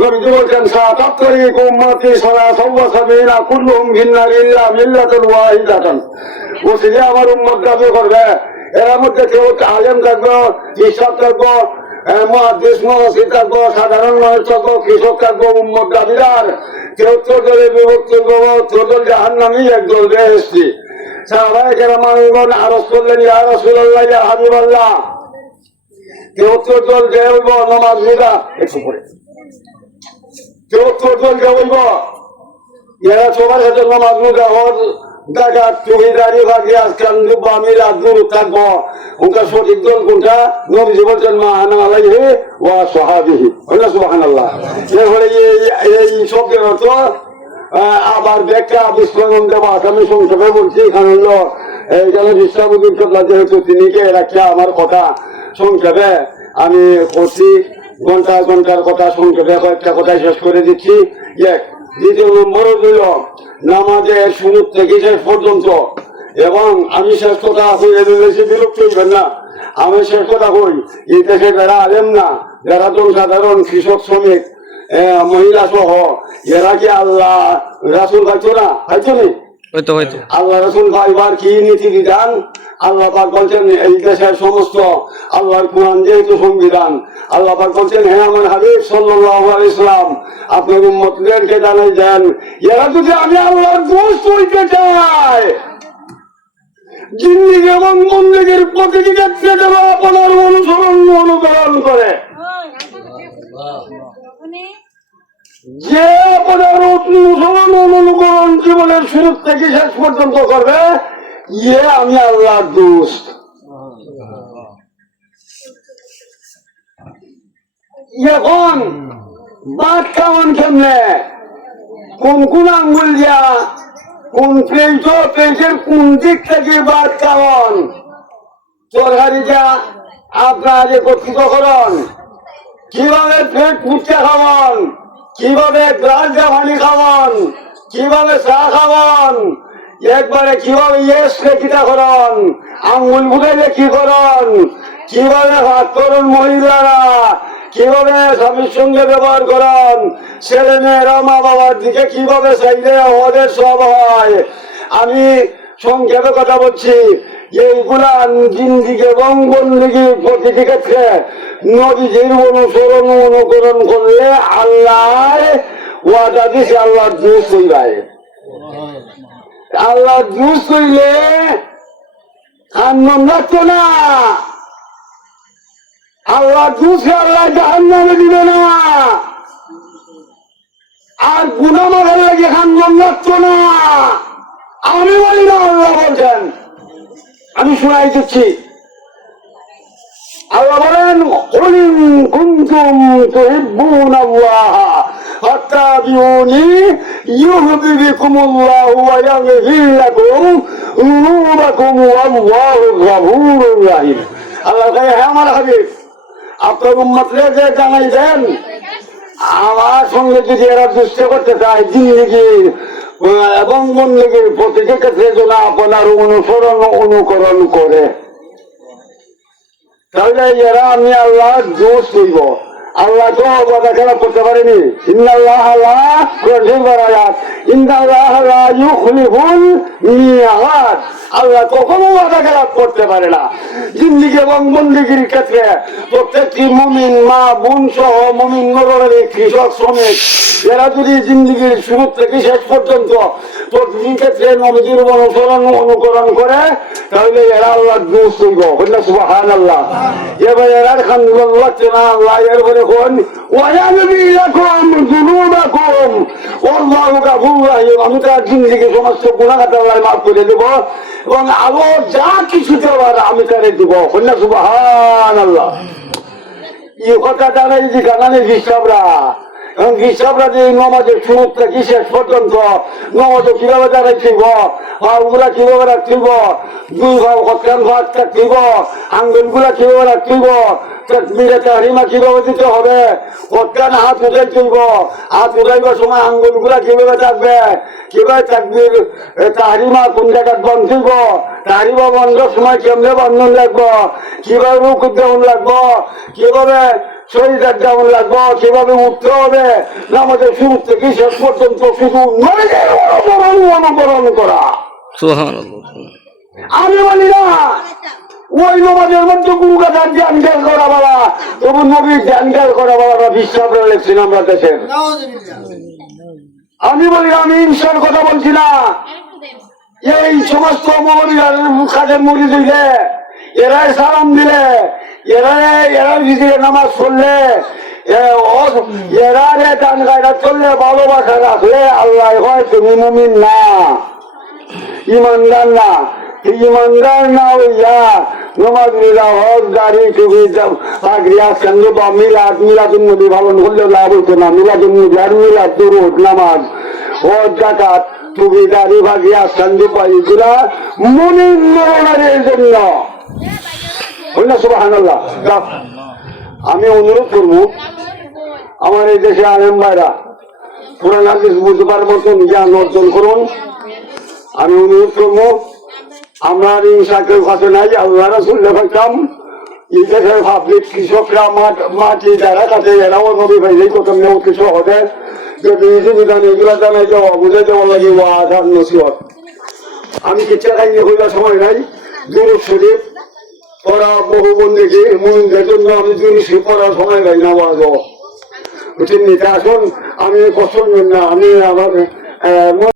নবীজি বলছেন সাতাত্তরিক উম্মতি সালাসাবিনা কুল্লুহুম ফিন্নার ইল্লা মিল্লাতুন ওয়াহিদাতান। বলছি যে আমার উম্মত দাবি করবে, এর মধ্যে কেউ আলেম থাকবো, কৃষক থাকবো, মুহাদ্দিস মুফাসসির থাকবো, সাধারণ মানুষ থাকবো, কৃষক থাকবো, উম্মত দাবিদার। কেউ চোদ্দলে বিভক্ত করবো, চোদ্দল জাহান্নামী, একদল বেহেশতি। সাহাবায়ে কেরাম আরজ করলেন, ইয়া রাসূলুল্লাহ, ইয়া হাবিবাল্লাহ, কেউ চোদ্দল যে হইব নামাজ রোজা একটু করে, কেউ চোদ্দল যে হইব এরা সবার সাথে নামাজ রোজা হজ দেখা চুহিদারি ভাগে আজকাল বামিরা দূর থাকবো। উনকা সঠিক দল কোনটা? নবীজি বলছেন মা আনা আলাইহি ওয়া সাহাবিহি। সুবহানাল্লাহ। এরপরে এই শব্দের অর্থ আবার ব্যাখ্যা বিশ্লেষণ দেওয়া। আমি সংক্ষেপে বলছি, এখানে হলো এইখানে বিশ্বাবুদ্দিন কেবলা যেহেতু তিনি কে রাখা আমার কথা সংক্ষেপে আমি করছি, ঘন্টার কথা সংক্ষেপে কয়েকটা কথাই শেষ করে দিচ্ছি। এক, দ্বিতীয় নম্বর হইল নামাজের শুরু থেকে শেষ পর্যন্ত। এবং আমি শেষ কথা বেশি বিরক্ত হইবেন না, আমি শেষ কথা কই, এই দেশে যারা আলেম না, যারা জনসাধারণ, কৃষক, শ্রমিক, মহিলা সহ, এরা কি আল্লাহ রাসূল পাইতো না? পাইতো নি? আল্লাহ রাসূল পাইবার কি নীতি বিধান? আল্লাহ পাক বলছেন এই দেশের সমস্ত আল্লাহর কুরআন যেহেতু সংবিধান, আল্লাহ পাক বলছেন হে আমার হাবিব সাল্লাল্লাহু আলাইহি ওয়াসাল্লাম, আপনার উম্মতদেরকে জানাই দেন, এরা যদি আমি আল্লাহর দোস্ত হইতে চাই, জিন্দেগি এবং বন্দেগীর প্রতিটি ক্ষেত্রে যেন আপনার অনুকরণ করে, যে আপনার অনুকরণ জীবনের শুরু থেকে শেষ পর্যন্ত করবে, ইয়ে আমি আল্লাহর দোস্ত। এখন বাদ কেমন কেমনে, কোন আঙ্গুল দিয়া, কোন পেজের কোন দিক থেকে বাদ কেমন, তরকারি যা আপনার একত্রিতকরণ, কিভাবে পেট ফুটতে খাওয়ান, কিভাবে গ্লাস দিয়ে পানি খাওয়ান, কিভাবে চা খাওয়ান, একবারে কিভাবে কিটা করেন, আঙ্গুল বুঝাইলে কি করেন, কিভাবে হাত করেন মহিলারা, কিভাবে স্বামীর সঙ্গে ব্যবহার করেন, ছেলে মেয়েরা মা বাবার দিকে কিভাবে চাইলে ওদের সব হয়। আমি সংক্ষেপে কথা বলছি, এইগুলা জিন্দিগি এবং বন্দিগির প্রতিটি ক্ষেত্রে নবীজির অনুকরণ করলে আল্লাহ ওয়াদা দিছে আল্লাহর দোস্ত হইবাই। আল্লাহ জুস হইলে আনন্দ লাগতো না, আল্লাহ জুসে আল্লাহ জাহান্নামে দিবে না, আর গুনাহ মারার লাগে আনন্দ লাগতো না। আমি বলি না, আল্লাহ বলছেন, আমি শোনাই দিচ্ছি। আল্লাহ বলেন কুল ইন কুনতুম তুহিব্বুনাল্লাহ ফাত্তাবিউনি ইউহিব্বুকুমুল্লাহু ওয়া ইয়াগফির লাকুম যুনুবাকুম ওয়াল্লাহু গফুরুর রহিম। আল্লাহ কয় হে আমার হাবিব, আপনার উম্মতকে জানাই দেন, আমার সঙ্গে যদি এরা দুষ্ট করতে চায় জিন্দেগি এবং বন্দেগীর প্রতিটি ক্ষেত্রে যেন আপনার অনুকরণ করে, তাহলে এরা আমি আল্লাহ দোষ হইব। আল্লাহ তো ওয়াদা খেলাপ করতে পারেনি, ইন্নাল্লাহ লা ইউখলিফুল মিয়াদ। আল্লাহ কখনো ওয়াদা খেলাপ করতে পারে না। জিন্দেগি এবং বন্দেগীর ক্ষেত্রে প্রত্যেকটি মুমিন, মা বোন সহ মুমিন নরনারী, কৃষক, শ্রমিক, এরা যদি জিন্দেগির শুরু থেকে শেষ পর্যন্ত প্রতিটি ক্ষেত্রে নবীজির অনুকরণ করে, তাহলে এরা আল্লাহর দোস্ত হইব। সুবহানাল্লাহ। এবার এরা খান লাগছে না, আল্লাহ এরপরে কোন আমি তার জিন্দেগি সমস্ত গুনাহগার আল্লাহ মাফ করে দেব এবং আরো যা কিছু দেওয়ার আমি তারে দিব। সুবহানাল্লাহ। এই কথা জানাই যে জানানি হিসাবরা, এবং হিসাবরা যে নমাজের শুরু থেকে শেষ পর্যন্ত নমাজে কিভাবে দাঁড়াইছিল, পাগুলা কিভাবে রাখছিল, দুই ভাগ হত্যান ভাগ থাকছিল, আঙ্গুল গুলা কিভাবে রাখছিল, তাকবীরে তাহরিমা কিভাবে দিতে হবে, হত্যান হাত উঠাই তুলব, হাত উঠাইবার সময় আঙ্গুল গুলা কিভাবে থাকবে, কিভাবে তাকবীর তাহরিমা কোন জায়গায় বন্ধ দিব, তাহরিমা বন্ধের সময় কেমনে বন্ধন লাগবো, কিভাবে রুখ দেওয়ান লাগবো, কিভাবে শরীরটা কেমন লাগবো, কিভাবে উঠতে হবে, নামাজের শুরু থেকে শেষ পর্যন্ত শুধু নবীদের অনুকরণ করা। আমি বলি না ওই নমাজের মধ্যে গুরু গাছার জ্ঞান জ্ঞান করা বলা, তবু নবীর জ্ঞান জ্ঞান করা বলা বিশ্বাস লেখছেন আমরা দেশের। আমি বলি আমি ইনসার কথা বলছি না। এই সমস্ত কাজের মুড়ি দিলে, এরাই সালাম দিলে, এরাই ভিতরে নামাজ পড়লে, এরারে গান গাইরা চললে, ভালোবাসা রাখলে আল্লাহ হয় তুমি মুমিন না, ইমানদার না। ইমানদার না হইয়া নমাজ মিলা হক দাড়ি টুপি পাগড়ি আসকান বা মিলাদুন নবী পালন করলে লাভ হইতো না। মিলাদুন নবী আর মিলাদ দুরুদ নামাজ হজ যাকাত টুপি দাড়ি পাগড়ি আসকান দুপা এগুলা মুমিন নরের জন্য। হইল না সুবহানাল্লাহ। আমি অনুরোধ করবো আমার এই দেশে আলেম ভাইরা কোরআন হাদিস বুঝবার মতন জ্ঞান অর্জন করুন। আমি অনুরোধ করবো আমরা হিংসা কেউ কাছে নাই, আল্লাহ রাসূল দেখাইতাম এই দেশের পাবলিক কৃষকরা মাটি যারা কাছে এরাও নবী ভাই কত নেওয়া সহজে যদি বিধান এগুলা জানাই যাওয়া বুঝে দেওয়া লাগে আধার নসিহত। আমি কিচ্ছা খাইয়ে হইবার সময় নাই। দুরূদ শরীফ পড়া বহু বন্দেকে মুমিনদের জন্য আমি দুরূদ শরীফ পড়ার সময় পাই না। বুঝছেন নিতে আসুন, আমি কষ্ট না, আমি আমার